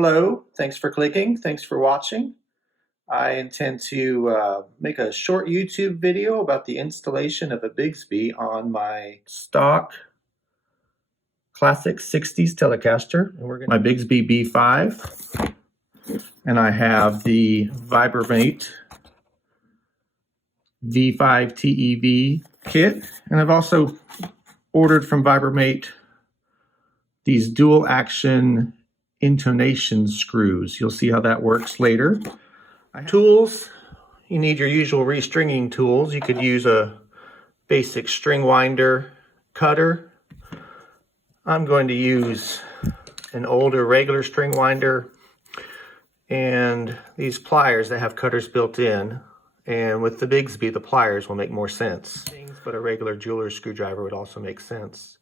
Hello, thanks for clicking, thanks for watching. I intend to make a short YouTube video about the installation of a Bigsby on my stock classic 60s Telecaster. And my Bigsby B5, and I have the Vibramate V5-TEV kit, and I've also ordered from Vibramate these dual action intonation screws. You'll see how that works later. Tools, you need your usual restringing tools. You could use a basic string winder cutter. I'm going to use an older regular string winder and these pliers that have cutters built in. And with the Bigsby, the pliers will make more sense. But a regular jeweler's screwdriver would also make sense.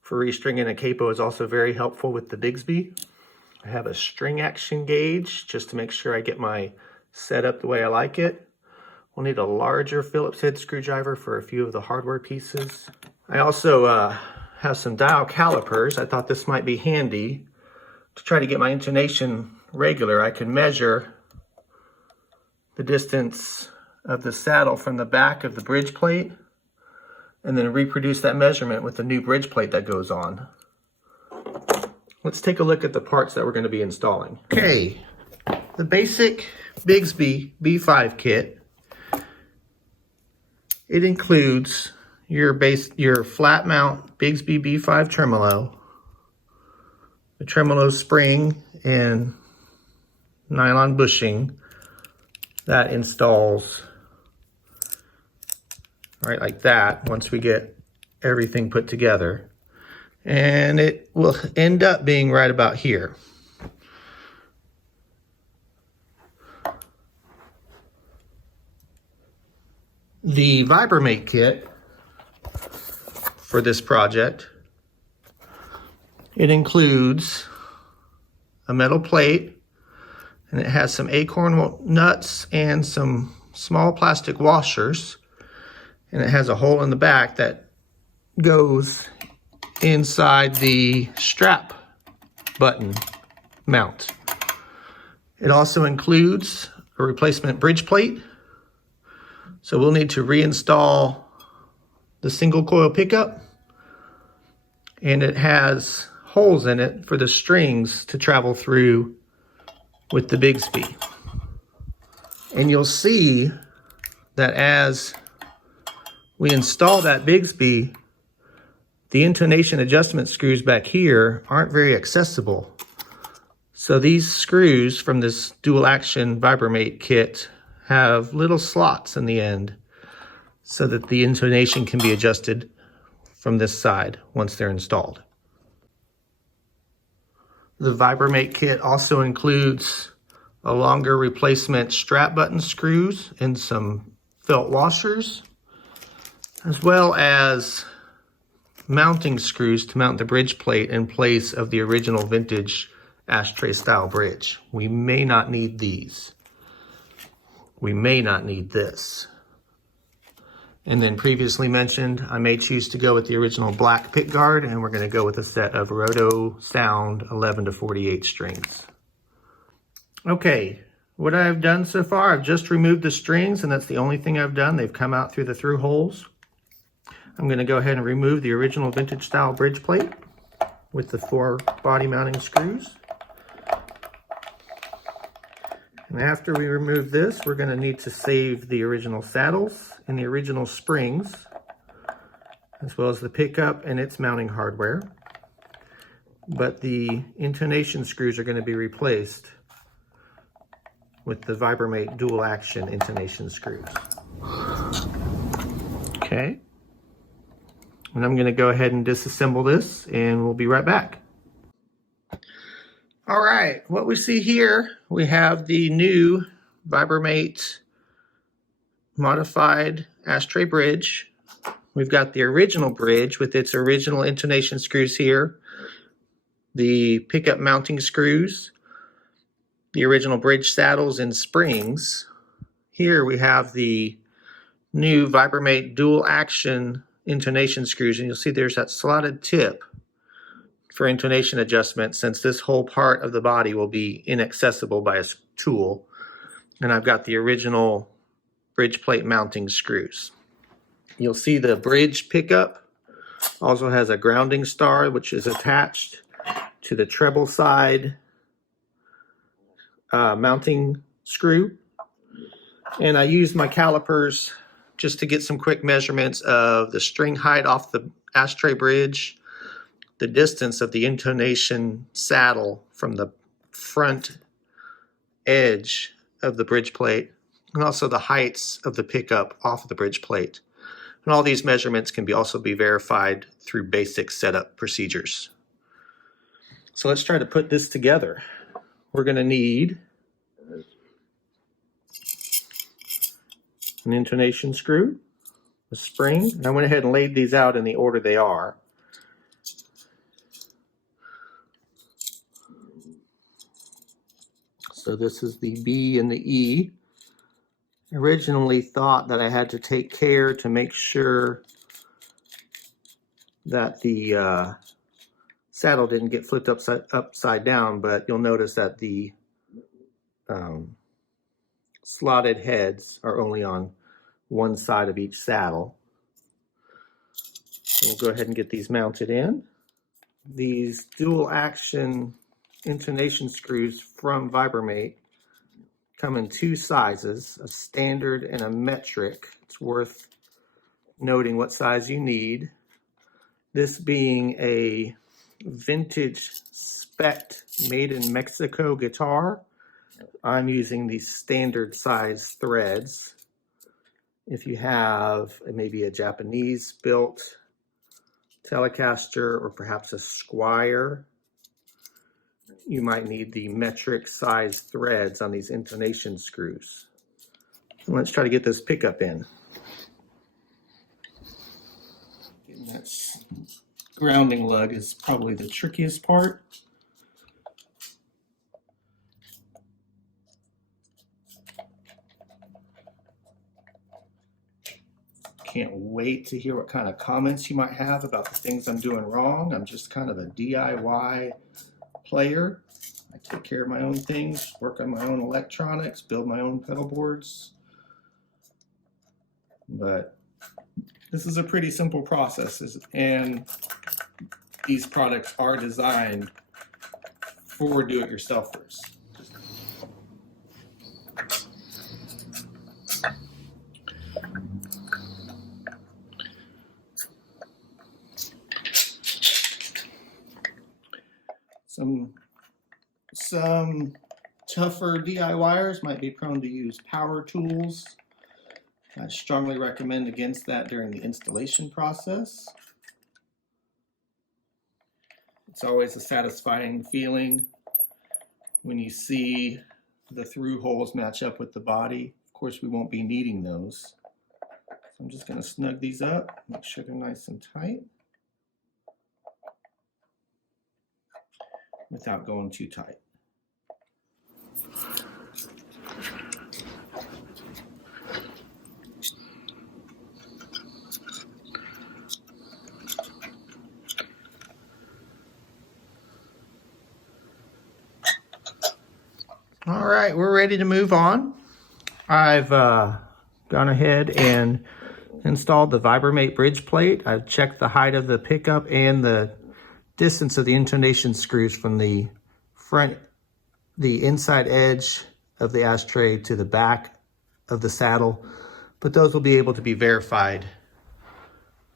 For restringing a capo is also very helpful with the Bigsby. I have a string action gauge just to make sure I get my setup the way I like it. We'll need a larger Phillips head screwdriver for a few of the hardware pieces. I also have some dial calipers. I thought this might be handy to try to get my intonation regular. I can measure the distance of the saddle from the back of the bridge plate and then reproduce that measurement with the new bridge plate that goes on. Let's take a look at the parts that we're going to be installing. Okay, the basic Bigsby B5 kit. It includes your flat mount Bigsby B5 tremolo, the tremolo spring and nylon bushing that installs right like that once we get everything put together. And it will end up being right about here. The Vibramate kit for this project, it includes a metal plate, and it has some acorn nuts and some small plastic washers, and it has a hole in the back that goes inside the strap button mount. It also includes a replacement bridge plate, so we'll need to reinstall the single coil pickup, and it has holes in it for the strings to travel through with the Bigsby. And you'll see that as we install that Bigsby, the intonation adjustment screws back here aren't very accessible. So these screws from this dual action Vibramate kit have little slots in the end so that the intonation can be adjusted from this side once they're installed. The Vibramate kit also includes a longer replacement strap button screws and some felt washers, as well as mounting screws to mount the bridge plate in place of the original vintage ashtray style bridge. We may not need these. We may not need this. And then previously mentioned, I may choose to go with the original black pick guard, and we're going to go with a set of Rotosound 11 to 48 strings. Okay, what I've done so far, I've just removed the strings, and that's the only thing I've done. They've come out through the through holes. I'm going to go ahead and remove the original vintage style bridge plate with the 4 body mounting screws. And after we remove this, we're going to need to save the original saddles and the original springs, as well as the pickup and its mounting hardware. But the intonation screws are going to be replaced with the Vibramate Dual Action intonation screws. Okay. And I'm going to go ahead and disassemble this, and we'll be right back. All right, what we see here, we have the new Vibramate modified ashtray bridge. We've got the original bridge with its original intonation screws here, the pickup mounting screws, the original bridge saddles and springs. Here we have the new Vibramate Dual Action intonation screws, and you'll see there's that slotted tip for intonation adjustment, since this whole part of the body will be inaccessible by a tool. And I've got the original bridge plate mounting screws. You'll see the bridge pickup also has a grounding star, which is attached to the treble side mounting screw. And I used my calipers just to get some quick measurements of the string height off the ashtray bridge, the distance of the intonation saddle from the front edge of the bridge plate, and also the heights of the pickup off of the bridge plate. And all these measurements can also be verified through basic setup procedures. So let's try to put this together. We're going to need an intonation screw, a spring, and I went ahead and laid these out in the order they are. So this is the B and the E. I originally thought that I had to take care to make sure that the saddle didn't get flipped upside down, but you'll notice that the slotted heads are only on one side of each saddle. So we'll go ahead and get these mounted in. These dual action intonation screws from Vibramate come in two sizes, a standard and a metric. It's worth noting what size you need. This being a vintage spec made in Mexico guitar, I'm using these standard size threads. If you have maybe a Japanese built Telecaster or perhaps a Squire, you might need the metric size threads on these intonation screws. And let's try to get this pickup in. Getting that grounding lug is probably the trickiest part. Can't wait to hear what kind of comments you might have about the things I'm doing wrong. I'm just kind of a DIY player. I take care of my own things, work on my own electronics, build my own pedal boards. But this is a pretty simple process, and these products are designed for do-it-yourselfers. Some tougher DIYers might be prone to use power tools. I strongly recommend against that during the installation process. It's always a satisfying feeling when you see the through holes match up with the body. Of course, we won't be needing those. So I'm just going to snug these up, make sure they're nice and tight without going too tight. All right, we're ready to move on. I've gone ahead and installed the Vibramate bridge plate. I've checked the height of the pickup and the distance of the intonation screws from the front, the inside edge of the ashtray to the back of the saddle, but those will be able to be verified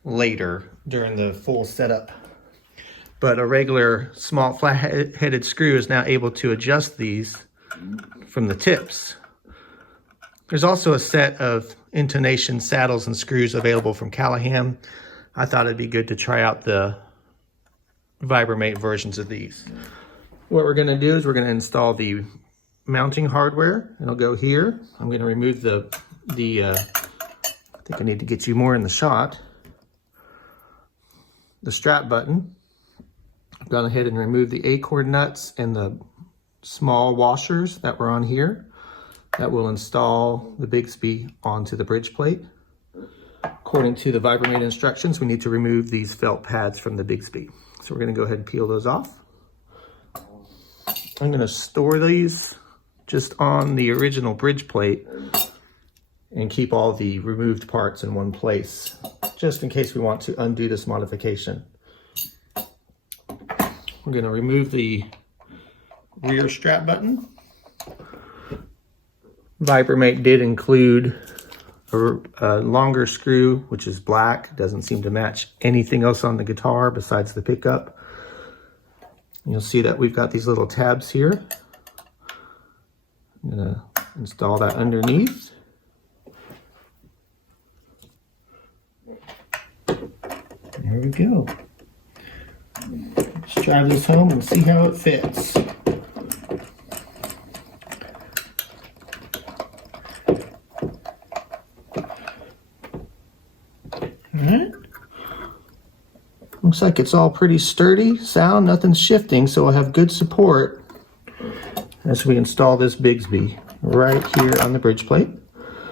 later during the full setup. But a regular small flat-headed screw is now able to adjust these from the tips. There's also a set of intonation saddles and screws available from Callahan. I thought it'd be good to try out the Vibramate versions of these. What we're going to do is we're going to install the mounting hardware. It'll go here. I'm going to remove the I think I need to get you more in the shot. The strap button. I've gone ahead and removed the acorn nuts and the small washers that were on here that will install the Bigsby onto the bridge plate. According to the Vibramate instructions, we need to remove these felt pads from the Bigsby. So we're going to go ahead and peel those off. I'm going to store these just on the original bridge plate and keep all the removed parts in one place, just in case we want to undo this modification. We're going to remove the rear strap button. Vibramate did include a longer screw, which is black. Doesn't seem to match anything else on the guitar besides the pickup. You'll see that we've got these little tabs here. I'm going to install that underneath. There we go. Let's drive this home and see how it fits. Alright. Looks like it's all pretty sturdy sound, nothing's shifting, so we'll have good support as we install this Bigsby right here on the bridge plate.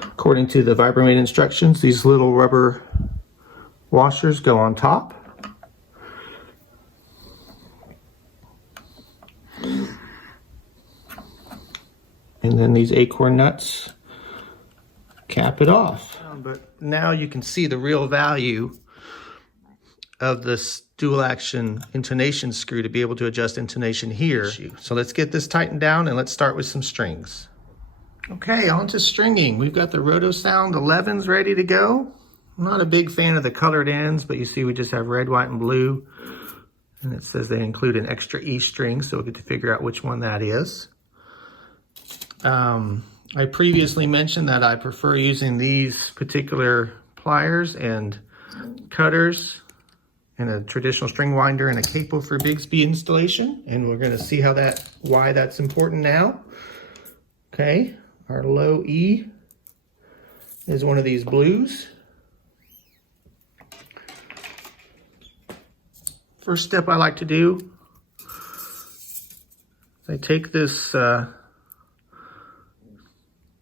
According to the Vibramate instructions, these little rubber washers go on top. And then these acorn nuts cap it off. But now you can see the real value of this dual action intonation screw to be able to adjust intonation here. So let's get this tightened down and let's start with some strings. Okay, on to stringing. We've got the Rotosound 11s ready to go. I'm not a big fan of the colored ends, but you see we just have red, white, and blue. And it says they include an extra E string, so we'll get to figure out which one that is. I previously mentioned that I prefer using these particular pliers and cutters and a traditional string winder and a capo for Bigsby installation. And we're going to see why that's important now. Okay, our low E is one of these blues. First step I like to do is I take this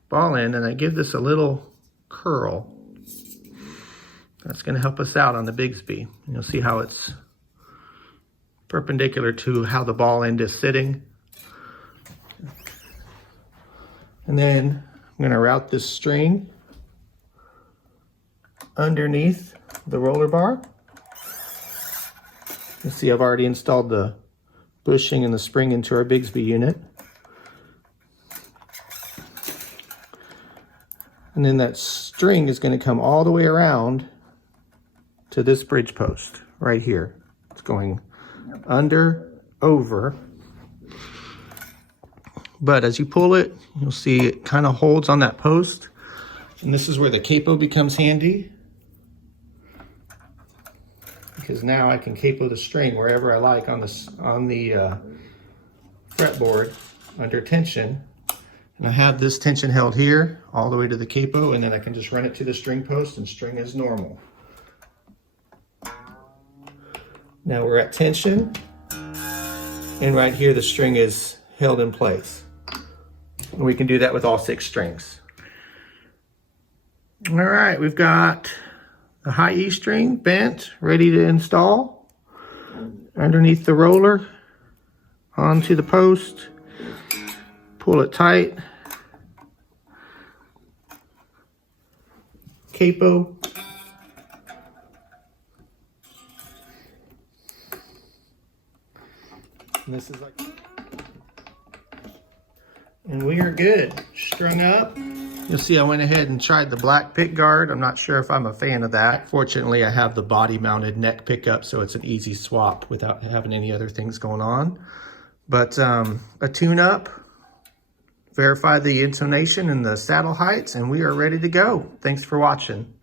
ball end and I give this a little curl. That's going to help us out on the Bigsby. And you'll see how it's perpendicular to how the ball end is sitting. And then I'm going to route this string underneath the roller bar. You see I've already installed the bushing and the spring into our Bigsby unit. And then that string is going to come all the way around to this bridge post right here. It's going under, over. But as you pull it, you'll see it kind of holds on that post. And this is where the capo becomes handy, because now I can capo the string wherever I like on the fretboard under tension. And I have this tension held here all the way to the capo, and then I can just run it to the string post and string as normal. Now we're at tension, and right here the string is held in place. And we can do that with all 6 strings. All right, we've got the high E string bent, ready to install underneath the roller onto the post. Pull it tight. Capo. And this is like, and we are good. Strung up. You'll see I went ahead and tried the black pick guard. I'm not sure if I'm a fan of that. Fortunately, I have the body mounted neck pickup, so it's an easy swap without having any other things going on. But a tune up, verify the intonation and the saddle heights, and we are ready to go. Thanks for watching.